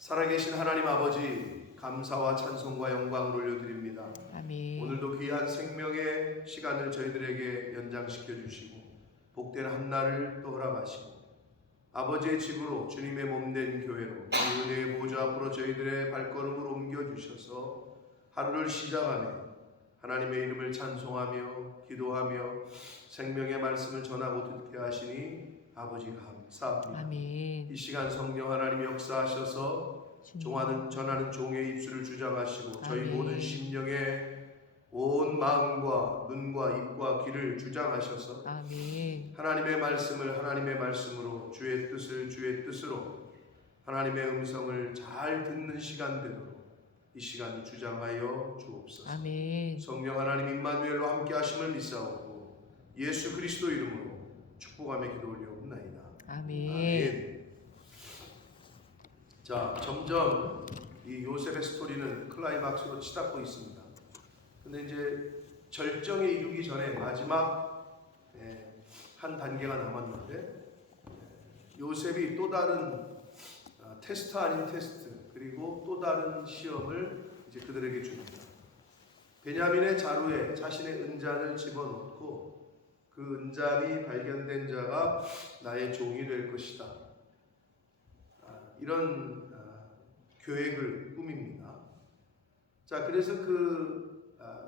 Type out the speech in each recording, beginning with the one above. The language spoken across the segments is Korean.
살아계신 하나님 아버지, 감사와 찬송과 영광을 올려드립니다. 아멘. 오늘도 귀한 생명의 시간을 저희들에게 연장시켜 주시고 복된 한날을 또 허락하시고 아버지의 집으로 주님의 몸된 교회로 이 은혜의 보좌 앞으로 저희들의 발걸음을 옮겨주셔서 하루를 시작하며 하나님의 이름을 찬송하며 기도하며 생명의 말씀을 전하고 듣게 하시니 아버지 감사합니다. 아멘. 이 시간 성령 하나님 역사하셔서 전하는 종의 입술을 주장하시고 저희 아멘. 모든 심령의 온 마음과 눈과 입과 귀를 주장하셔서 아멘. 하나님의 말씀을 하나님의 말씀으로 주의 뜻을 주의 뜻으로 하나님의 음성을 잘 듣는 시간 되도록 이 시간 주장하여 주옵소서. 아멘. 성령 하나님 임마누엘로 함께 하심을 믿사오고 예수 그리스도 이름으로 축복하며 기도 올려옵나이다. 아멘. 자, 점점 이 요셉의 스토리는 클라이막스로 치닫고 있습니다. 근데 이제 절정에 이르기 전에 마지막 한 단계가 남았는데 요셉이 또 다른 테스트 아닌 테스트 그리고 또 다른 시험을 이제 그들에게 줍니다. 베냐민의 자루에 자신의 은잔을 집어넣고 그 은잔이 발견된 자가 나의 종이 될 것이다. 이런 계획을 꾸밉니다. 자, 그래서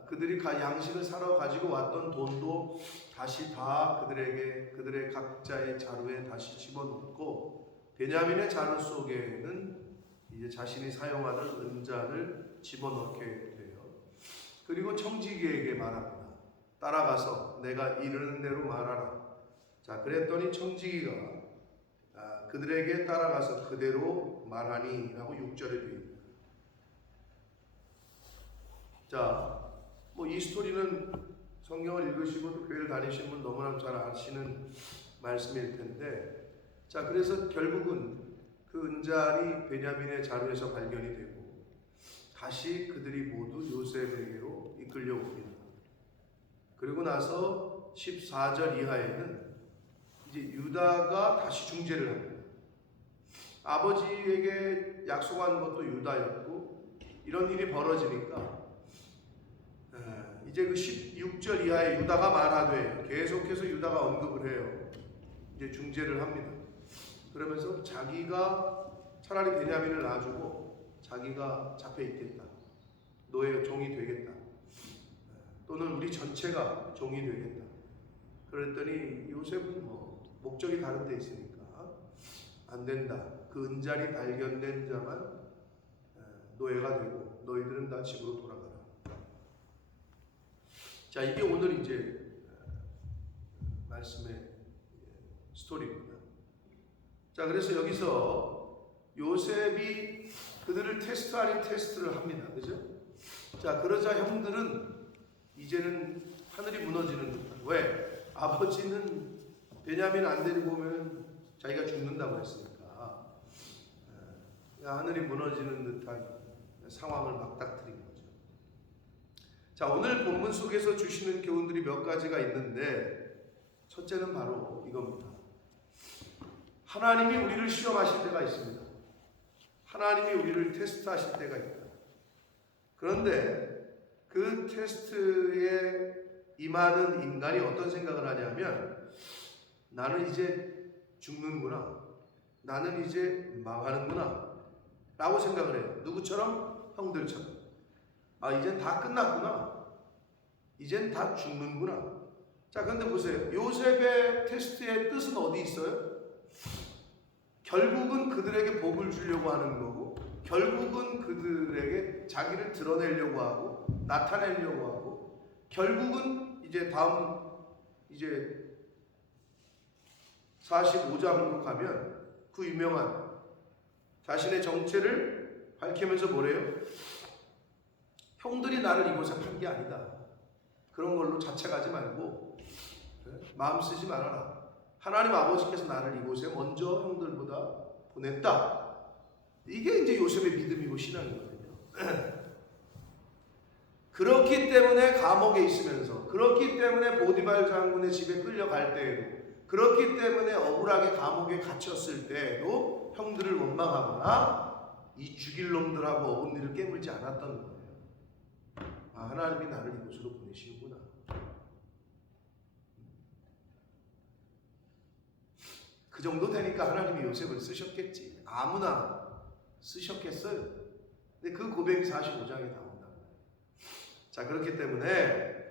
그들이 양식을 사러 가지고 왔던 돈도 다시 다 그들의 각자의 자루에 다시 집어넣고 베냐민의 자루 속에는 이제 자신이 사용하는 은잔을 집어넣게 돼요. 그리고 청지기에게 말합니다. 따라가서 내가 이르는 대로 말하라. 자, 그랬더니 청지기가 그들에게 따라가서 그대로 말하니 라고 6절에 되어 있습니다. 자, 뭐 이 스토리는 성경을 읽으시고 또 교회를 다니시는 분 너무나 잘 아시는 말씀일 텐데, 자, 그래서 결국은 그 은잔이 베냐민의 자루에서 발견이 되고 다시 그들이 모두 요셉에게로 이끌려 옵니다. 그리고 나서 14절 이하에는 이제 유다가 다시 중재를 합니다. 아버지에게 약속한 것도 유다였고 이런 일이 벌어지니까 이제 그 16절 이하에 유다가 말하되 계속해서 유다가 언급을 해요. 이제 중재를 합니다. 그러면서 자기가 차라리 베냐민을 놔주고 자기가 잡혀 있겠다. 너의 종이 되겠다. 또는 우리 전체가 종이 되겠다. 그랬더니 요셉은 목적이 다른 데 있으니까 안 된다. 그 은잔이 발견된 자만 노예가 되고 너희들은 다 집으로 돌아가라. 자, 이게 오늘 이제 말씀의 스토리입니다. 자, 그래서 여기서 요셉이 그들을 테스트 아닌 테스트를 합니다. 그죠? 자, 그러자 형들은 이제는 하늘이 무너지는 듯한. 왜? 아버지는 베냐민 안 데리고 오면 자기가 죽는다고 했으니까 하늘이 무너지는 듯한 상황을 맞닥뜨린 거죠. 자, 오늘 본문 속에서 주시는 교훈들이 몇 가지가 있는데 첫째는 바로 이겁니다. 하나님이 우리를 시험하실 때가 있습니다. 하나님이 우리를 테스트하실 때가 있다. 그런데 그 테스트에 임하는 인간이 어떤 생각을 하냐면 나는 이제 죽는구나. 나는 이제 망하는구나. 라고 생각을 해요. 누구처럼? 형들처럼. 이젠 다 끝났구나. 이젠 다 죽는구나. 자, 그런데 보세요. 요셉의 테스트의 뜻은 어디 있어요? 결국은 그들에게 복을 주려고 하는 거고 결국은 그들에게 자기를 드러내려고 하고 나타내려고 하고 결국은 이제 다음 이제 45장으로 가면 그 유명한 자신의 정체를 밝히면서 뭐래요? 형들이 나를 이곳에 판 게 아니다. 그런 걸로 자책하지 말고 마음 쓰지 말아라. 하나님 아버지께서 나를 이곳에 먼저 형들보다 보냈다. 이게 이제 요셉의 믿음이고 신앙이거든요. 그렇기 때문에 감옥에 있으면서 그렇기 때문에 보디발 장군의 집에 끌려갈 때에도 그렇기 때문에 억울하게 감옥에 갇혔을 때에도 형들을 원망하거나 이 죽일 놈들하고 어금니를 깨물지 않았던 거예요. 아, 하나님이 나를 이곳으로 보내시는구나. 그 정도 되니까 하나님이 요셉을 쓰셨겠지. 아무나 쓰셨겠어요. 근데 그 고백이 45장에 나온다. 자, 그렇기 때문에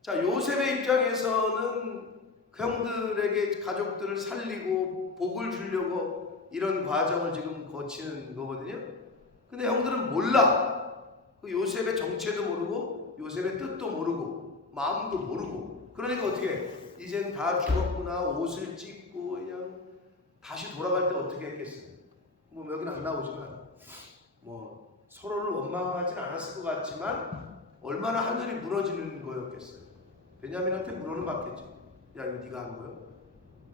자, 요셉의 입장에서는 그 형들에게 가족들을 살리고 복을 주려고 이런 과정을 지금 거치는 거거든요. 근데 형들은 몰라. 그 요셉의 정체도 모르고 요셉의 뜻도 모르고 마음도 모르고. 그러니까 어떻게 해? 이젠 다 죽었구나. 옷을 찢고 그냥 다시 돌아갈 때 어떻게 했겠어요? 뭐 여기는 안 나오지만 뭐 서로를 원망하진 않았을 것 같지만 얼마나 하늘이 무너지는 거였겠어요. 베냐민한테 물어는 받겠지. 야, 이거 네가 한 거야?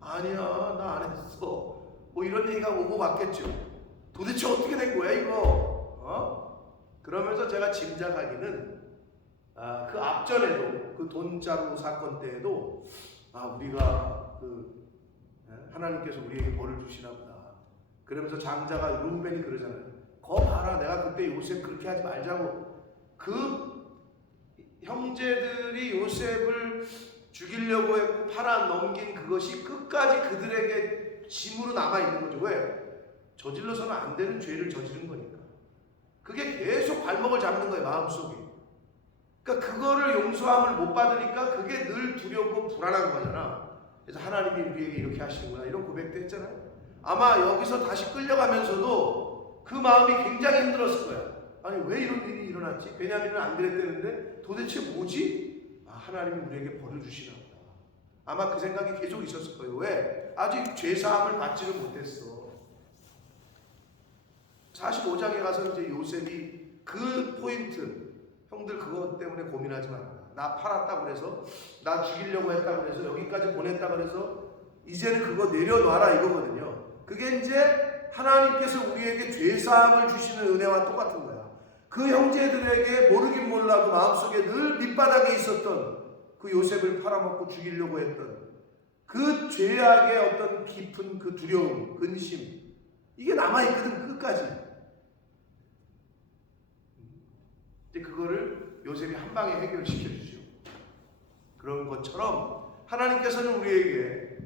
아니야, 나 안 했어. 뭐 이런 얘기가 오고 갔겠죠. 도대체 어떻게 된 거야 이거? 그러면서 제가 짐작하기는 그 앞전에도 그 돈자루 사건 때에도 우리가 하나님께서 우리에게 벌을 주시나 보다. 그러면서 장자가 르우벤이 그러잖아요. 거 봐라, 내가 그때 요셉 그렇게 하지 말자고. 그 형제들이 요셉을 죽이려고 했고 팔아 넘긴 그것이 끝까지 그들에게 짐으로 남아있는 거죠. 왜? 저질러서는 안 되는 죄를 저지른 거니까. 그게 계속 발목을 잡는 거예요, 마음속에. 그러니까 그거를 용서함을 못 받으니까 그게 늘 두렵고 불안한 거잖아. 그래서 하나님이 우리에게 이렇게 하시는구나, 이런 고백도 했잖아요. 아마 여기서 다시 끌려가면서도 그 마음이 굉장히 힘들었을 거야. 아니, 왜 이런 일이 일어났지? 베냐민은 안 그랬다는데 도대체 뭐지? 하나님이 우리에게 벌을 주시나 보다. 아마 그 생각이 계속 있었을 거예요. 왜? 아직 죄사함을 받지를 못했어. 45장에 가서 이제 요셉이 그 포인트, 형들 그것 때문에 고민하지 마라. 나 팔았다 그래서, 나 죽이려고 했다 그래서, 여기까지 보냈다 그래서 이제는 그거 내려놔라 이거거든요. 그게 이제 하나님께서 우리에게 죄사함을 주시는 은혜와 똑같은 거야. 그 형제들에게 모르긴 몰라도 마음속에 늘 밑바닥에 있었던 그 요셉을 팔아먹고 죽이려고 했던 그 죄악의 어떤 깊은 그 두려움, 근심, 이게 남아있거든, 끝까지. 이제 그거를 요셉이 한 방에 해결시켜주죠. 그런 것처럼 하나님께서는 우리에게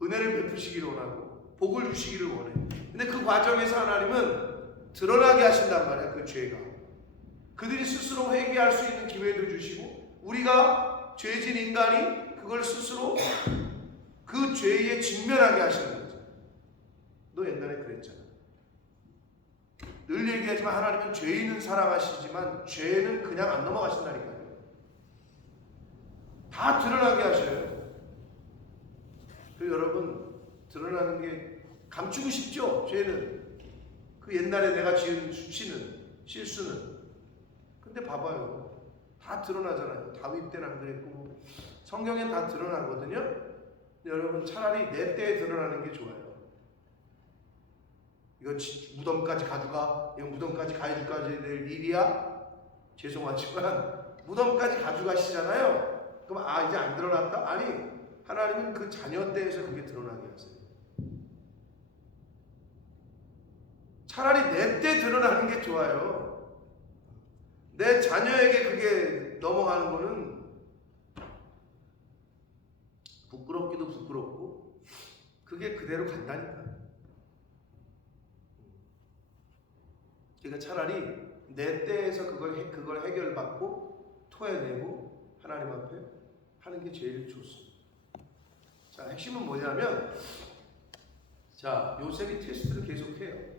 은혜를 베푸시기를 원하고 복을 주시기를 원해. 근데 그 과정에서 하나님은 드러나게 하신단 말이야, 그 죄가. 그들이 스스로 회개할 수 있는 기회도 주시고, 우리가 죄진 인간이 그걸 스스로 그 죄에 직면하게 하시는 거죠. 너 옛날에 그랬잖아. 늘 얘기하지만 하나님은 죄인은 사랑하시지만 죄는 그냥 안 넘어가신다니까요. 다 드러나게 하셔요. 그 여러분, 드러나는 게 감추고 싶죠, 죄는. 그 옛날에 내가 지은 실수는. 근데 봐봐요. 다 드러나잖아요. 다윗 때는 안 그랬고, 성경엔 다 드러나거든요. 근데 여러분, 차라리 내 때에 드러나는 게 좋아요. 이거 무덤까지 가져가? 이거 무덤까지 가야지까지 될 일이야? 죄송하지만, 무덤까지 가져가시잖아요. 그럼 이제 안 드러났다? 아니, 하나님은 그 자녀 때에서 그게 드러나게 하세요. 차라리 내 때 드러나는 게 좋아요. 내 자녀에게 그게 넘어가는 거는 부끄럽기도 부끄럽고 그게 그대로 간다니까. 그러니까 차라리 내 때에서 그걸 해결받고 토해내고 하나님 앞에 하는 게 제일 좋습니다. 자, 핵심은 뭐냐면, 자, 요셉이 테스트를 계속해요.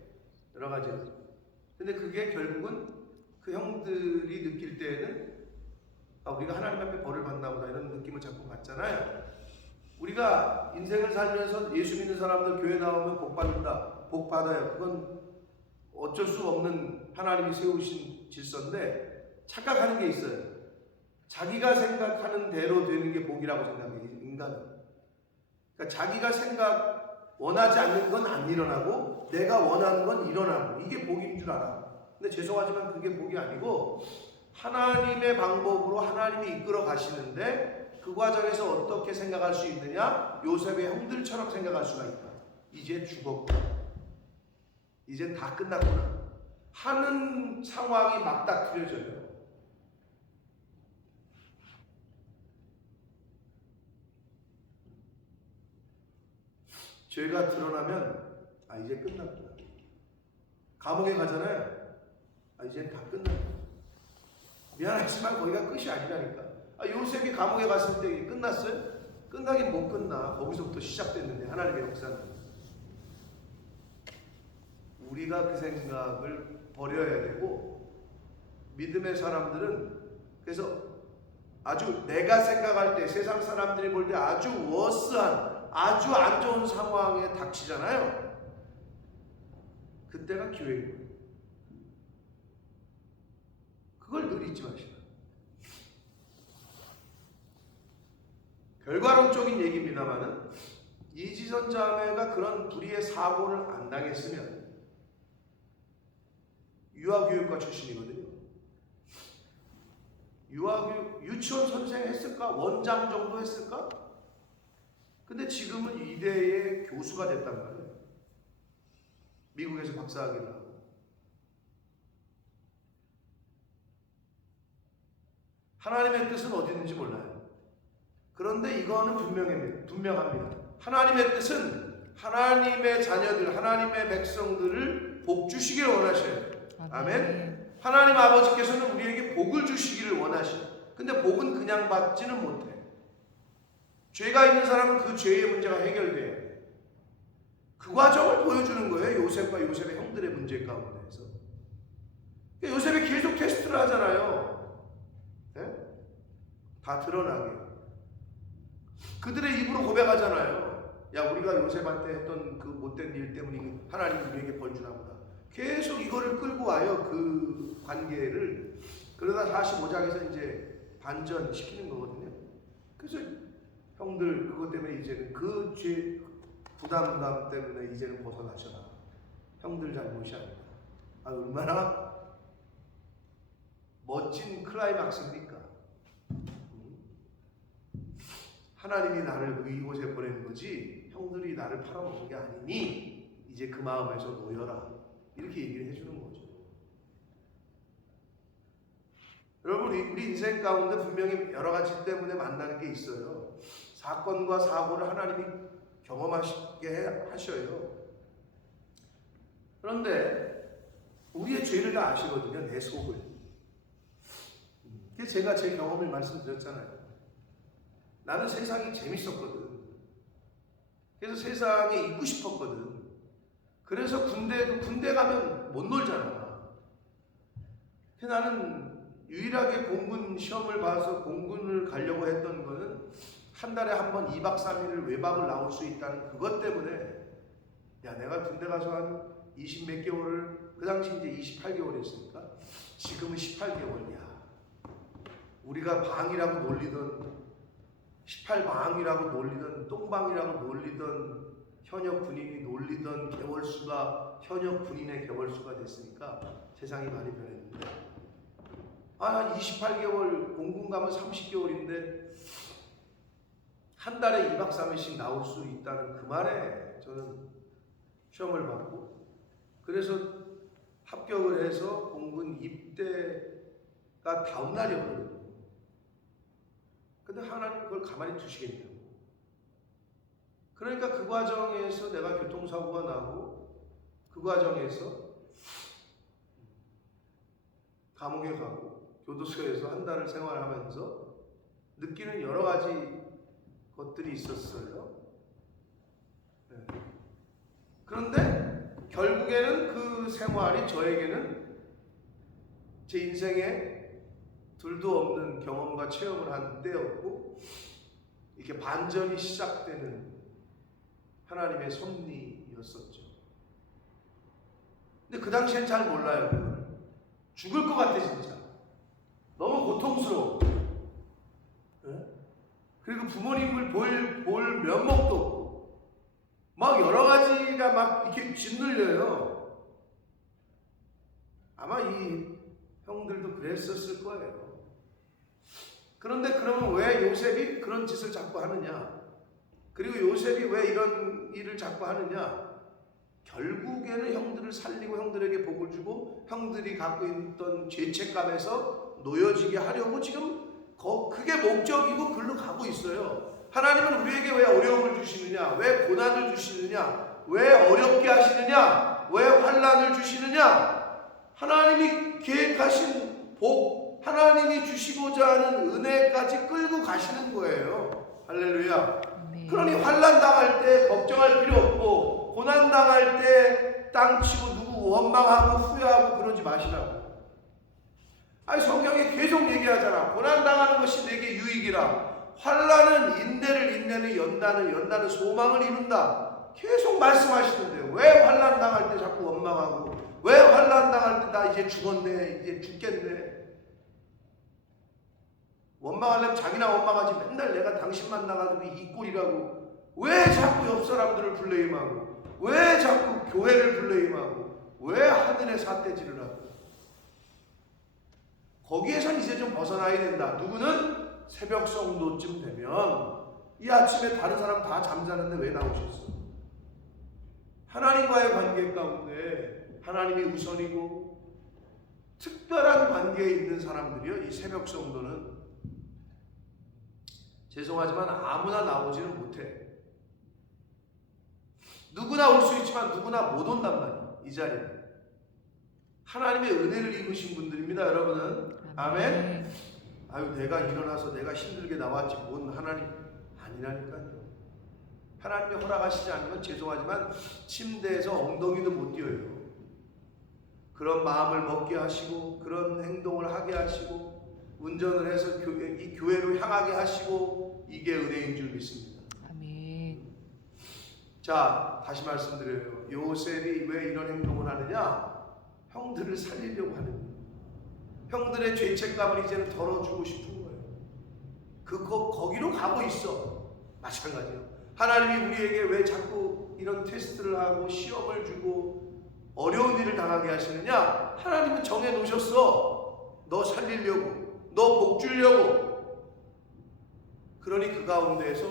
여러 가지. 근데 그게 결국은 그 형들이 느낄 때에는 우리가 하나님 앞에 벌을 받나 보다 이런 느낌을 자꾸 받잖아요. 우리가 인생을 살면서 예수 믿는 사람들 교회 나오면 복 받는다, 복 받아요. 그건 어쩔 수 없는 하나님이 세우신 질서인데 착각하는 게 있어요. 자기가 생각하는 대로 되는 게 복이라고 생각해요, 인간은. 그러니까 자기가 원하지 않는 건 안 일어나고 내가 원하는 건 일어나고, 이게 복인 줄 알아. 근데 죄송하지만 그게 복이 아니고 하나님의 방법으로 하나님이 이끌어 가시는데 그 과정에서 어떻게 생각할 수 있느냐? 요셉의 형들처럼 생각할 수가 있다. 이제 죽었고 이제 다 끝났구나 하는 상황이 맞닥뜨려져요. 죄가 드러나면 이제 끝났구나. 감옥에 가잖아요. 이제 다 끝났구나. 미안하지만 거기가 끝이 아니라니까. 요셉이 감옥에 갔을 때 끝났어요? 끝나긴 못 끝나. 거기서부터 시작됐는데 하나님의 역사는. 우리가 그 생각을 버려야 되고, 믿음의 사람들은 그래서 아주 내가 생각할 때 세상 사람들이 볼 때 아주 워스한 아주 안 좋은 상황에 닥치잖아요. 그때가 기회예요. 그걸 늘 잊지 마시라. 결과론적인 얘기입니다만은 이지선 자매가 그런 불의의 사고를 안 당했으면 유아교육과 출신이거든요. 유아교육, 유치원 선생 했을까? 원장 정도 했을까? 근데 지금은 이대의 교수가 됐단 말이에요. 미국에서 박사학위를 하고. 하나님의 뜻은 어디 있는지 몰라요. 그런데 이거는 분명합니다. 하나님의 뜻은 하나님의 자녀들, 하나님의 백성들을 복 주시기를 원하셔요. 아멘. 하나님 아버지께서는 우리에게 복을 주시기를 원하셔요. 근데 복은 그냥 받지는 못해. 죄가 있는 사람은 그 죄의 문제가 해결돼야 돼. 그 과정을 보여주는 거예요. 요셉과 요셉의 형들의 문제 가운데에서. 요셉이 계속 테스트를 하잖아요. 네? 다 드러나게. 그들의 입으로 고백하잖아요. 야, 우리가 요셉한테 했던 그 못된 일 때문에 하나님 우리에게 벌 주나 보다. 계속 이거를 끌고 와요. 그 관계를. 그러다 45장에서 이제 반전시키는 거거든요. 그래서 형들 그것 때문에 이제는 그 죄 부담감 때문에 이제는 벗어나셔라. 형들 잘못이 아니다. 얼마나 멋진 클라이막스입니까? 하나님이 나를 이곳에 보낸 거지 형들이 나를 팔아먹은 게 아니니 이제 그 마음에서 놓여라. 이렇게 얘기를 해주는 거죠. 여러분 우리 인생 가운데 분명히 여러 가지 때문에 만나는 게 있어요. 사건과 사고를 하나님이 경험하시게 하셔요. 그런데 우리의 죄를 다 아시거든요. 내 속을. 그래서 제가 제 경험을 말씀드렸잖아요. 나는 세상이 재밌었거든. 그래서 세상에 있고 싶었거든. 그래서 군대 가면 못 놀잖아. 그래서 나는 유일하게 공군 시험을 봐서 공군을 가려고 했던 거는 한 달에 한 번 2박 3일을 외박을 나올 수 있다는 그것 때문에 야 내가 군대 가서 한 20 몇 개월을 그 당시 이제 28개월 했으니까 지금은 18개월이야. 우리가 방이라고 놀리던 18방이라고 놀리던 똥방이라고 놀리던 현역 군인이 놀리던 개월수가 현역 군인의 개월수가 됐으니까 세상이 많이 변했는데 한 28개월 공군 가면 30개월인데 한 달에 2박 3일씩 나올 수 있다는 그 말에 저는 시험을 받고 그래서 합격을 해서 공군 입대가 다음 날이었거든요. 근데 하나님 그걸 가만히 두시겠냐고. 그러니까 그 과정에서 내가 교통사고가 나고 그 과정에서 감옥에 가고 교도소에서 한 달을 생활하면서 느끼는 여러 가지 것들이 있었어요. 네. 그런데 결국에는 그 생활이 저에게는 제 인생에 둘도 없는 경험과 체험을 한 때였고 이렇게 반전이 시작되는 하나님의 섭리였었죠. 근데 그 당시엔 잘 몰라요. 그걸. 죽을 것 같아 진짜. 너무 고통스러워. 네? 그리고 부모님을 볼 면목도 없고 막 여러 가지가 막 이렇게 짓눌려요. 아마 이 형들도 그랬었을 거예요. 그런데 그러면 왜 요셉이 그런 짓을 자꾸 하느냐? 그리고 요셉이 왜 이런 일을 자꾸 하느냐? 결국에는 형들을 살리고 형들에게 복을 주고 형들이 갖고 있던 죄책감에서 놓여지게 하려고 지금 그게 목적이고 글로 가고 있어요. 하나님은 우리에게 왜 어려움을 주시느냐, 왜 고난을 주시느냐, 왜 어렵게 하시느냐, 왜 환난을 주시느냐, 하나님이 계획하신 복, 하나님이 주시고자 하는 은혜까지 끌고 가시는 거예요. 할렐루야. 그러니 환난 당할 때 걱정할 필요 없고, 고난 당할 때 땅 치고 누구 원망하고 후회하고 그러지 마시라고. 아니 성경에 계속 얘기하잖아. 고난 당하는 것이 내게 유익이라. 환난은 인내는 연단은 소망을 이룬다. 계속 말씀하시는데 왜 환난 당할 때 자꾸 원망하고, 왜 환난 당할 때 나 이제 죽었네, 이제 죽겠네. 원망하려면 자기나 원망하지, 맨날 내가 당신 만나가지고 이 꼴이라고. 왜 자꾸 옆 사람들을 블레임하고, 왜 자꾸 교회를 블레임하고, 왜 하늘의 삿대질을 하고. 거기에선 이제 좀 벗어나야 된다. 누구는 새벽 성도쯤 되면 이 아침에 다른 사람 다 잠자는데 왜 나오셨어? 하나님과의 관계 가운데 하나님이 우선이고 특별한 관계에 있는 사람들이요, 이 새벽 성도는 죄송하지만 아무나 나오지는 못해. 누구나 올 수 있지만 누구나 못 온단 말이야. 이 자리에 하나님의 은혜를 입으신 분들입니다, 여러분은. 아멘. 아유, 내가 일어나서 내가 힘들게 나왔지 뭔 하나님. 아니라니까요. 하나님이 허락하시지 않으면 죄송하지만 침대에서 엉덩이도 못 띄어요. 그런 마음을 먹게 하시고, 그런 행동을 하게 하시고, 운전을 해서 이 교회로 향하게 하시고, 이게 은혜인 줄 믿습니다. 아멘. 자, 다시 말씀드려요. 요셉이 왜 이런 행동을 하느냐? 형들을 살리려고 하는 거예요. 형들의 죄책감을 이제는 덜어주고 싶은 거예요. 거기로 가고 있어. 마찬가지예요. 하나님이 우리에게 왜 자꾸 이런 테스트를 하고 시험을 주고 어려운 일을 당하게 하시느냐? 하나님은 정해놓으셨어. 너 살리려고, 너 복 주려고. 그러니 그 가운데에서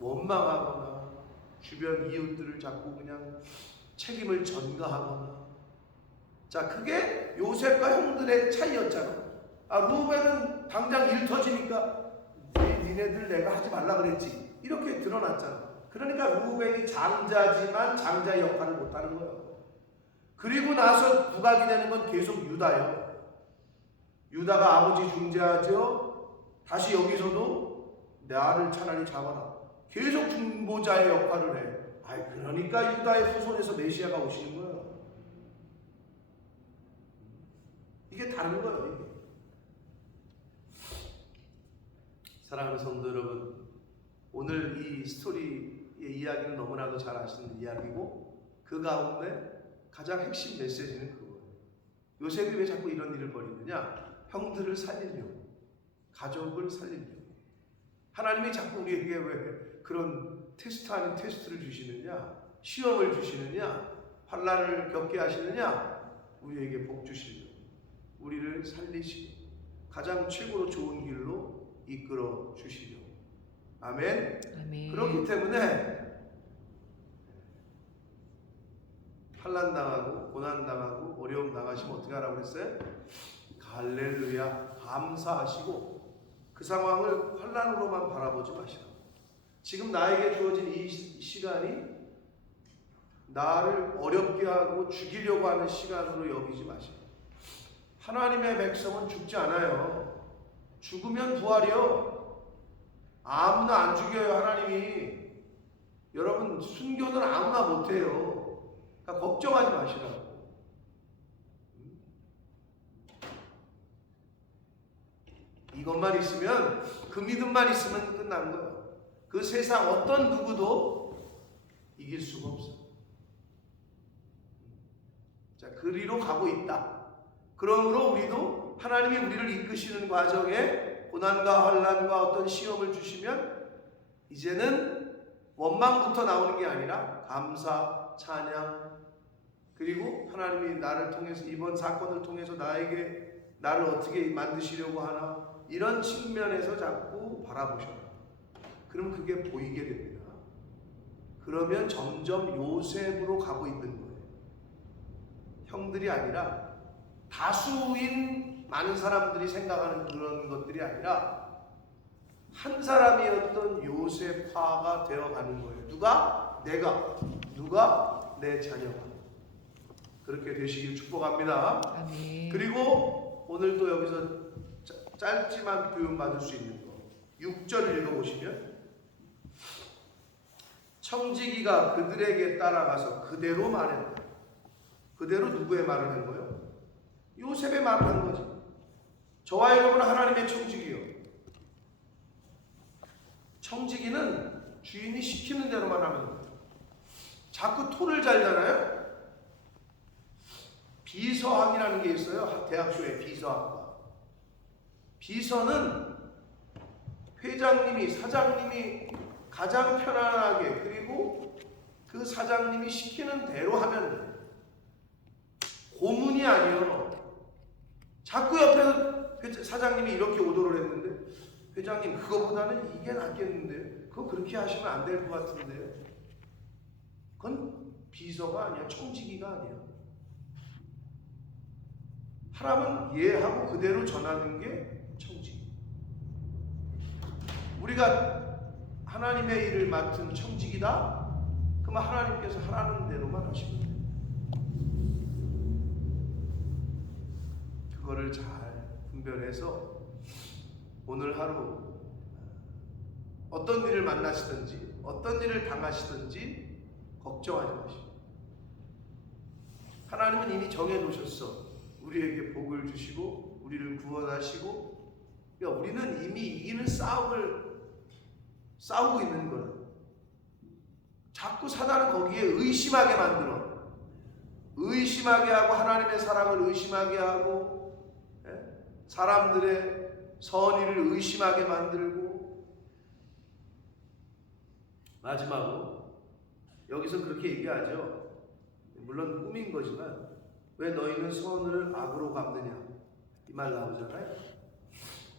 원망하거나 주변 이웃들을 자꾸 그냥 책임을 전가하거나. 자, 그게 요셉과 형들의 차이였잖아. 루벤은 당장 일 터지니까 니네들 내가 하지 말라 그랬지, 이렇게 드러났잖아. 그러니까 루벤이 장자지만 장자의 역할을 못하는 거예요. 그리고 나서 부각이 되는 건 계속 유다예요. 유다가 아버지 중재하죠. 다시 여기서도 나를 차라리 잡아라. 계속 중보자의 역할을 해. 그러니까 유다의 후손에서 메시아가 오시는 거예요. 이게 다른 거예요, 이게. 사랑하는 성도 여러분, 오늘 이 스토리의 이야기는 너무나도 잘 아시는 이야기고, 그 가운데 가장 핵심 메시지는 그거예요. 요셉이 왜 자꾸 이런 일을 벌이느냐? 형들을 살리려고, 가족을 살리려고. 하나님이 자꾸 우리에게 왜 그런 테스트 아닌 테스트를 주시느냐? 시험을 주시느냐? 환난을 겪게 하시느냐? 우리에게 복 주시려고, 우리를 살리시고 가장 최고로 좋은 길로 이끌어 주시려고. 아멘. 아멘. 그렇기 때문에 환난 당하고 고난 당하고 어려움 당하시면 어떻게 하라고 그랬어요? 할렐루야, 감사하시고 그 상황을 환난으로만 바라보지 마시라고. 지금 나에게 주어진 이 시간이 나를 어렵게 하고 죽이려고 하는 시간으로 여기지 마시고. 하나님의 백성은 죽지 않아요. 죽으면 부활이요. 아무나 안 죽여요, 하나님이. 여러분, 순교는 아무나 못해요. 그러니까 걱정하지 마시라고. 이것만 있으면, 그 믿음만 있으면 끝난 거예요. 그 세상 어떤 누구도 이길 수가 없어요. 자, 그리로 가고 있다. 그러므로 우리도 하나님이 우리를 이끄시는 과정에 고난과 환난과 어떤 시험을 주시면 이제는 원망부터 나오는 게 아니라 감사, 찬양, 그리고 하나님이 나를 통해서, 이번 사건을 통해서 나를 어떻게 만드시려고 하나, 이런 측면에서 자꾸 바라보셔라. 그럼 그게 보이게 됩니다. 그러면 점점 요셉으로 가고 있는 거예요. 형들이 아니라 다수인 많은 사람들이 생각하는 그런 것들이 아니라 한 사람이었던 요셉화가 되어가는 거예요. 누가? 내가. 누가? 내 자녀가. 그렇게 되시길 축복합니다. 아멘. 그리고 오늘 또 여기서 짧지만 교훈 받을 수 있는 거 6절 읽어보시면 청지기가 그들에게 따라가서 그대로 말했다. 그대로 누구의 말을 한 거예요? 요셉의 말을 한 거지. 저와 여러분은 하나님의 청지기요. 청지기는 주인이 시키는 대로만 하면 돼요. 자꾸 토를 잘잖아요. 비서학이라는 게 있어요. 대학교에 비서학과. 비서는 회장님이, 사장님이 가장 편안하게 그리고 그 사장님이 시키는 대로 하면 돼요. 고문이 아니에요. 자꾸 옆에서 사장님이 이렇게 오도를 했는데 회장님 그거보다는 이게 낫겠는데 그거 그렇게 하시면 안 될 것 같은데 그건 비서가 아니야. 청지기가 아니야. 하라면 이해하고 그대로 전하는 게 청지기. 우리가 하나님의 일을 맡은 청지기다? 그러면 하나님께서 하라는 대로만 하시면 돼요. 그거를 잘 분별해서 오늘 하루 어떤 일을 만나시든지 어떤 일을 당하시든지 걱정하지 마시고 하나님은 이미 정해놓으셨어. 우리에게 복을 주시고 우리를 구원하시고 우리는 이미 이기는 싸움을 싸우고 있는 거야. 자꾸 사단은 거기에 의심하게 만들어. 의심하게 하고 하나님의 사랑을 의심하게 하고 사람들의 선의를 의심하게 만들고 마지막으로 여기서 그렇게 얘기하죠. 물론 꿈인 거지만 왜 너희는 선을 악으로 갚느냐 이 말 나오잖아요.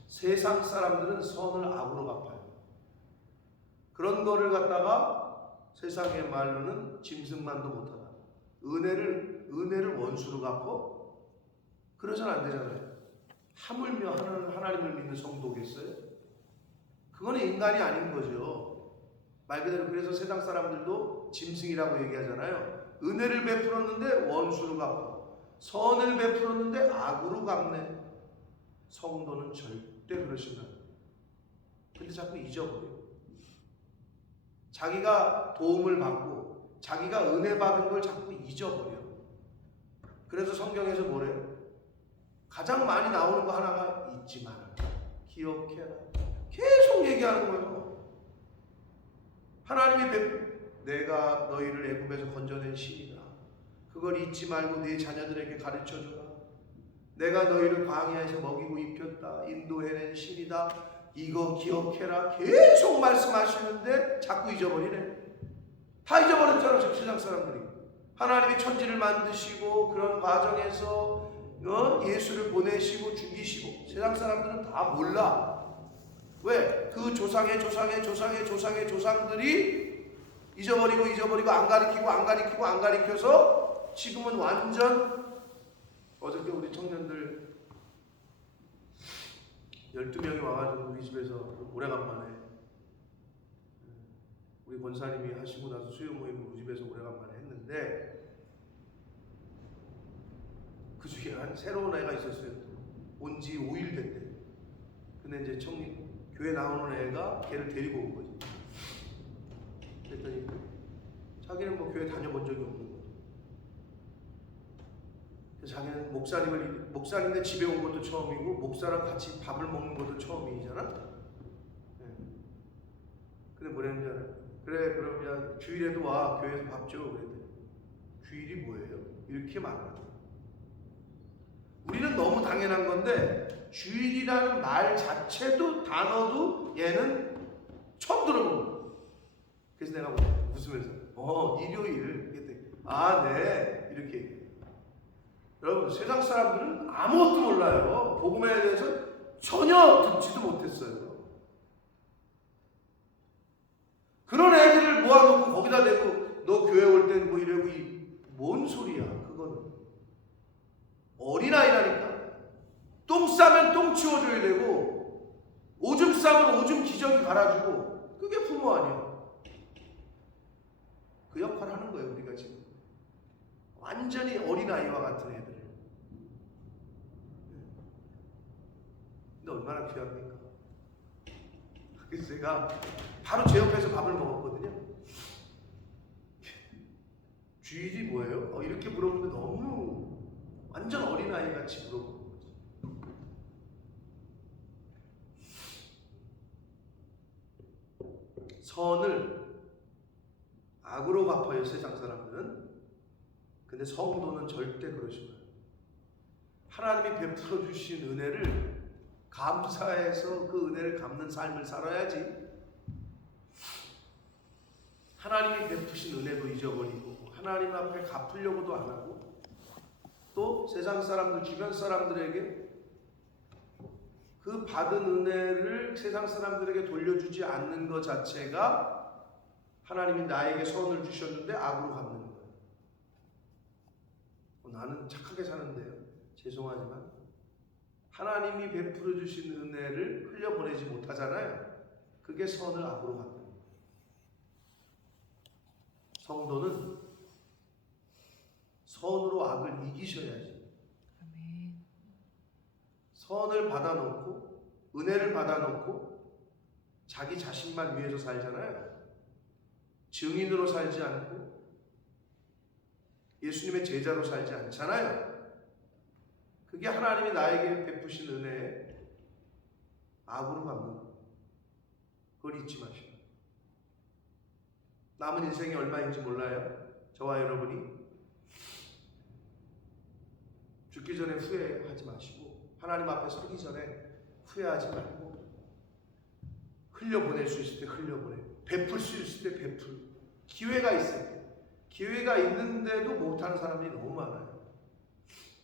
세상 사람들은 선을 악으로 갚아요. 그런 거를 갖다가 세상의 말로는 짐승만도 못하다. 은혜를 원수로 갚어? 그러서는 안 되잖아요. 하물며 하나님을 믿는 성도겠어요? 그거는 인간이 아닌 거죠. 말 그대로 그래서 세상 사람들도 짐승이라고 얘기하잖아요. 은혜를 베풀었는데 원수로 갚아. 선을 베풀었는데 악으로 갚네. 성도는 절대 그러시면 안 돼요. 근데 자꾸 잊어버려요. 자기가 도움을 받고 자기가 은혜 받은 걸 자꾸 잊어버려. 그래서 성경에서 뭐래요? 가장 많이 나오는 거 하나가 잊지 마라. 기억해라. 계속 얘기하는 거예요. 하나님이 내가 너희를 애굽에서 건져낸 신이다. 그걸 잊지 말고 네 자녀들에게 가르쳐주라. 내가 너희를 광야에서 먹이고 입혔다. 인도해낸 신이다. 이거 기억해라. 계속 말씀하시는데 자꾸 잊어버리네. 다 잊어버렸잖아. 세상 사람들이. 하나님이 천지를 만드시고 그런 과정에서 예수를 보내시고 죽이시고 세상 사람들은 다 몰라. 왜? 그 조상의 조상들이 잊어버리고 안 가리켜서 지금은 완전 어저께 우리 청년들 12명이 와가지고 우리 집에서 오래간만에 우리 권사님이 하시고 나서 수요 모임을 우리 집에서 오래간만에 했는데 그 중에 한 새로운 애가 있었어요. 온 지 5일 됐대. 근데 이제 교회 나오는 애가 걔를 데리고 온 거지. 그랬더니 자기는 뭐 교회 다녀본 적이 없는 거지. 자기는 목사님인데 집에 온 것도 처음이고 목사랑 같이 밥을 먹는 것도 처음이잖아. 네. 근데 뭐랬는지 알아요? 그래 그러면 주일에도 와 교회에서 밥 줘. 그랬더니 주일이 뭐예요? 이렇게 말하는. 우리는 너무 당연한 건데 주일이라는 말 자체도 단어도 얘는 처음 들어보는 거야. 그래서 내가 웃으면서 일요일 그랬더니 네 이렇게 얘기해. 여러분 세상 사람들은 아무것도 몰라요. 복음에 대해서 전혀 듣지도 못했어요. 그런 애들을 모아놓고 거기다 대고 너 교회 올 땐 뭐 이러고 뭔 소리야 그거는. 어린아이라니까. 똥 싸면 똥 치워줘야 되고 오줌 싸면 오줌 기저귀 갈아주고 그게 부모 아니야. 그 역할 하는 거예요 우리가 지금. 완전히 어린아이와 같은 애들. 근데 얼마나 귀합니까? 그래서 제가 바로 제 옆에서 밥을 먹었거든요. 주일이 뭐예요? 이렇게 물어보면 너무 완전 어린아이 같이 물어보는 거지. 선을 악으로 갚아요 세상 사람들은. 근데 성도는 절대 그러지 마요. 하나님이 베풀어 주신 은혜를 감사해서 그 은혜를 갚는 삶을 살아야지. 하나님이 베푸신 은혜도 잊어버리고 하나님 앞에 갚으려고도 안 하고 또 세상 사람들 주변 사람들에게 그 받은 은혜를 세상 사람들에게 돌려주지 않는 것 자체가 하나님이 나에게 선을 주셨는데 악으로 갚는 거예요. 나는 착하게 사는데요. 죄송하지만 하나님이 베풀어 주신 은혜를 흘려보내지 못하잖아요. 그게 선을 악으로 갚는 거예요. 성도는 선으로 악을 이기셔야지. 아멘. 선을 받아놓고 은혜를 받아놓고 자기 자신만 위해서 살잖아요. 증인으로 살지 않고 예수님의 제자로 살지 않잖아요. 그게 하나님이 나에게 베푸신 은혜에 악으로 갚는 거예요. 그걸 잊지 마시고. 남은 인생이 얼마인지 몰라요. 저와 여러분이 죽기 전에 후회하지 마시고 하나님 앞에 서기 전에 후회하지 말고 흘려보낼 수 있을 때 흘려보내, 베풀 수 있을 때 베풀. 기회가 있을 때, 기회가 있는데도 못하는 사람들이 너무 많아요.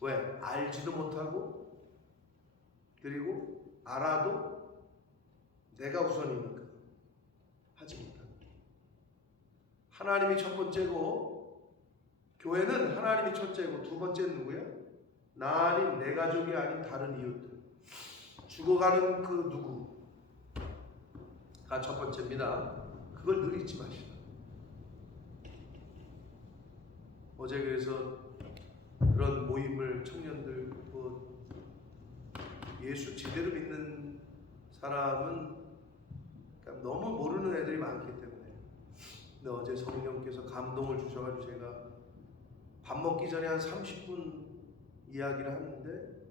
왜? 알지도 못하고 그리고 알아도 내가 우선이니까 하지 못한다. 하나님이 첫 번째고 교회는 하나님이 첫째고 두 번째는 누구야? 나 아닌 내 가족이 아닌 다른 이웃들, 죽어가는 그 누구가 첫 번째입니다. 그걸 늘 잊지 마시라. 어제 그래서 그런 모임을 청년들 뭐 예수 제대로 믿는 사람은 그러니까 너무 모르는 애들이 많기 때문에. 근데 어제 성령께서 감동을 주셔가지고 제가 밥 먹기 전에 한 30분 이야기를 하는데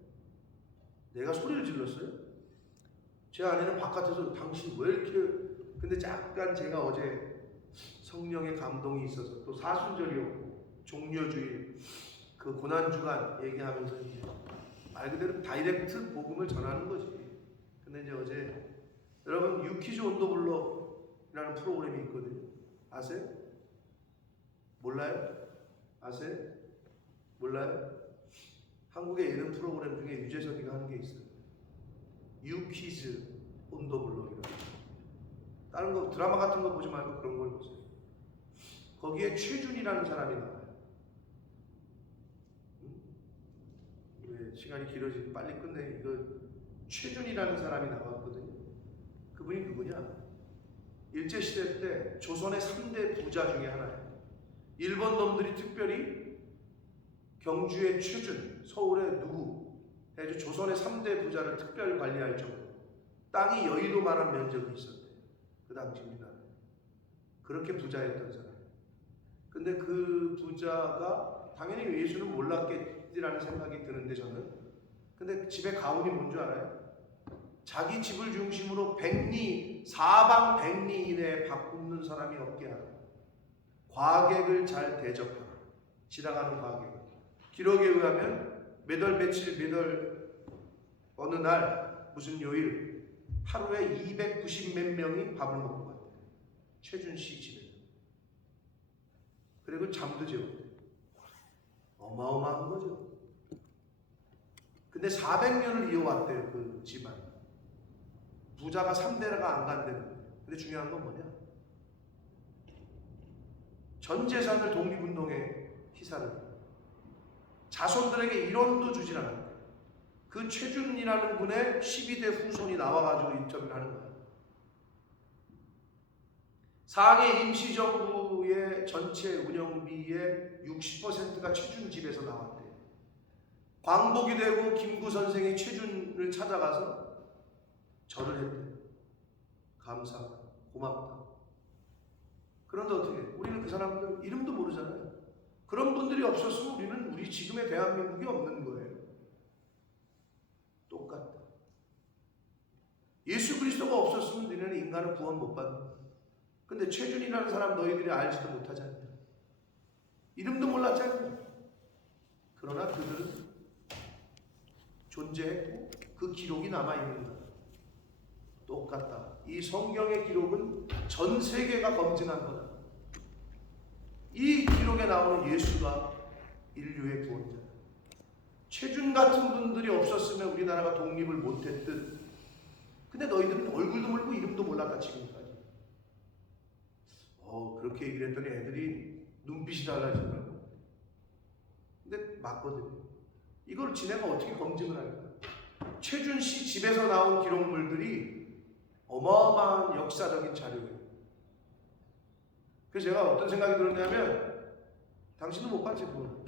내가 소리를 질렀어요. 제 아내는 바깥에서 당신 왜 이렇게. 근데 약간 제가 어제 성령의 감동이 있어서 또 사순절이었고 종려주일 그 고난주간 얘기하면서 이제 말 그대로 다이렉트 복음을 전하는 거지. 근데 이제 어제 여러분 유키즈 온더블럭이라는 프로그램이 있거든요. 아세요? 몰라요? 아세요? 몰라요? 한국의 예능 프로그램 중에 유재석이가 하는 게 있어요. 유키즈 온더블럭이라고. 다른 거 드라마 같은 거 보지 말고 그런 걸 보세요. 거기에 최준이라는 사람이 나와요. 왜 시간이 길어지면 빨리 끝내. 이거 최준이라는 사람이 나왔거든요. 그분이 누구냐? 일제시대 때 조선의 3대 부자 중에 하나예요. 일본 놈들이 특별히 경주의 최준, 서울의 누구 해서 조선의 3대 부자를 특별 관리할 정도로 땅이 여의도만한 면적이 있었대요. 그 당시 우리나라에. 그렇게 부자였던 사람. 근데 그 부자가 당연히 예수는 몰랐겠지라는 생각이 드는데 저는. 근데 집에 가훈이 뭔 줄 알아요? 자기 집을 중심으로 백리, 사방 백리 이내에 밥 굶는 사람이 없게 하고 과객을 잘 대접하고 지나가는 과객을. 기록에 의하면 몇월 며칠 몇월 어느 날 무슨 요일 하루에 290 몇 명이 밥을 먹고 갔대요. 최준 씨 집에서. 그리고 잠도 재웠대요. 어마어마한 거죠. 근데 400년을 이어왔대요 그 집안. 부자가 3대가 안 간대는. 근데 중요한 건 뭐냐? 전 재산을 독립운동에 희사를 자손들에게 1원도 주질 않았대. 그 최준이라는 분의 12대 후손이 나와가지고 인터뷰를 하는 거야. 상해 임시정부의 전체 운영비의 60%가 최준 집에서 나왔대. 광복이 되고 김구 선생이 최준을 찾아가서 절을 했대. 감사하다, 고맙다. 그런데 어떻게? 우리는 그 사람들 이름도 모르잖아요. 그런 분들이 없었으면 우리는 우리 지금의 대한민국이 없는 거예요. 똑같다. 예수 그리스도가 없었으면 우리는 인간은 구원 못 받는 거예요. 근데 최준이라는 사람 너희들이 알지도 못하지 않냐? 이름도 몰랐지 않냐? 그러나 그들은 존재했고 그 기록이 남아있는 거예요. 똑같다. 이 성경의 기록은 전 세계가 검증한 거다. 이 기록에 나오는 예수가 인류의 구원자다. 최준 같은 분들이 없었으면 우리나라가 독립을 못했듯. 근데 너희들은 얼굴도 모르고 이름도 몰랐다 지금까지. 그렇게 얘기를 했더니 애들이 눈빛이 달라지더라고. 근데 맞거든요. 이걸 지네가 어떻게 검증을 할까? 최준 씨 집에서 나온 기록물들이 어마어마한 역사적인 자료예요. 그래서 제가 어떤 생각이 들었냐면, 당신은 못 봤지 뭐.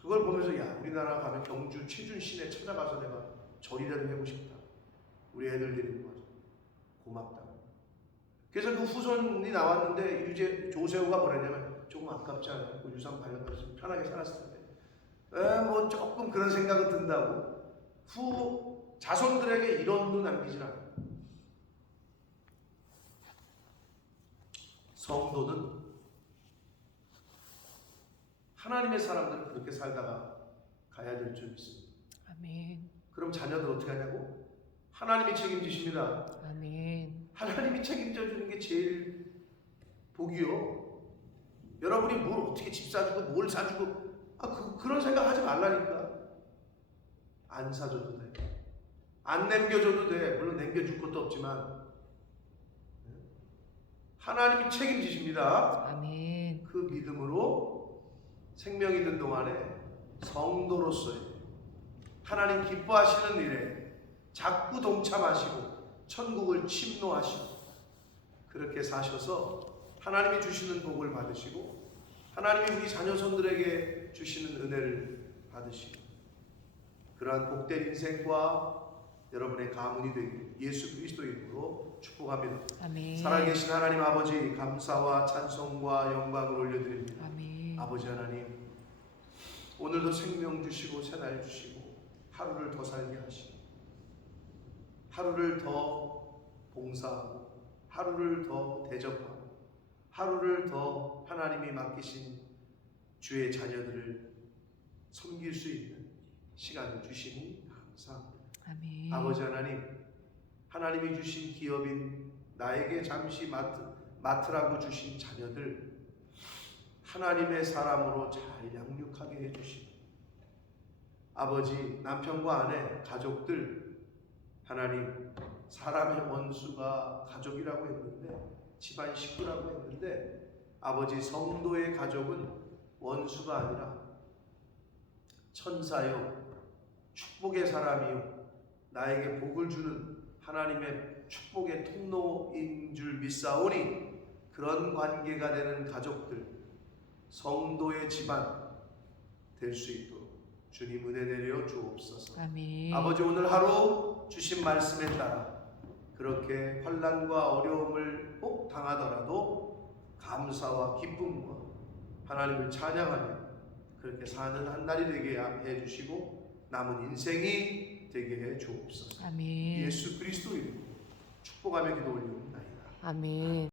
그걸 보면서 야, 우리나라 가면 경주 최준 시내 찾아가서 내가 절이라도 하고 싶다. 우리 애들 데리고 가서. 고맙다. 그래서 그 후손이 나왔는데 유재 조세호가 뭐랬냐면, 조금 아깝지 않아요? 그 유산 발려가지고 편하게 살았을 텐데. 뭐 조금 그런 생각은 든다고. 자손들에게 1원도 남기질 않아요. 성도는 하나님의 사람들은 그렇게 살다가 가야 될 줄 믿습니다. 아멘. 그럼 자녀들 어떻게 하냐고? 하나님이 책임지십니다. 아멘. 하나님이 책임져 주는 게 제일 복이요. 여러분이 뭘 어떻게 집 사주고 뭘 사주고 그런 생각 하지 말라니까. 안 사줘도 돼. 안 남겨줘도 돼. 물론 남겨줄 것도 없지만 하나님이 책임지십니다. 아멘. 그 믿음으로 생명 있는 동안에 성도로서의 하나님 기뻐하시는 일에 자꾸 동참하시고 천국을 침노하시고 그렇게 사셔서 하나님이 주시는 복을 받으시고 하나님이 우리 자녀손들에게 주시는 은혜를 받으시고 그러한 복된 인생과 여러분의 가문이 되길 예수 그리스도 이름으로 축복합니다. 아멘. 살아계신 하나님 아버지 감사와 찬송과 영광을 올려드립니다. 아멘. 아버지 하나님 오늘도 생명 주시고 새날 주시고 하루를 더 살게 하시고 하루를 더 봉사하고 하루를 더 대접하고 하루를 더 하나님이 맡기신 주의 자녀들을 섬길 수 있는 시간을 주시니 감사합니다. 아멘. 아버지 하나님 하나님이 주신 기업인 나에게 잠시 맡으라고 주신 자녀들 하나님의 사람으로 잘 양육하게 해주시고 아버지 남편과 아내 가족들 하나님 사람의 원수가 가족이라고 했는데 집안 식구라고 했는데 아버지 성도의 가족은 원수가 아니라 천사요 축복의 사람이요 나에게 복을 주는 하나님의 축복의 통로인 줄 믿사오니 그런 관계가 되는 가족들 성도의 집안 될 수 있도록 주님 은혜 내려 주옵소서. 아멘. 아버지 오늘 하루 주신 말씀에 따라 그렇게 환난과 어려움을 꼭 당하더라도 감사와 기쁨과 하나님을 찬양하며 그렇게 사는 한 날이 되게 해 주시고 남은 인생이 되게 해 주옵소서. 아멘. 예수 그리스도 이름으로 축복하며 기도 올리옵나이다. 아멘.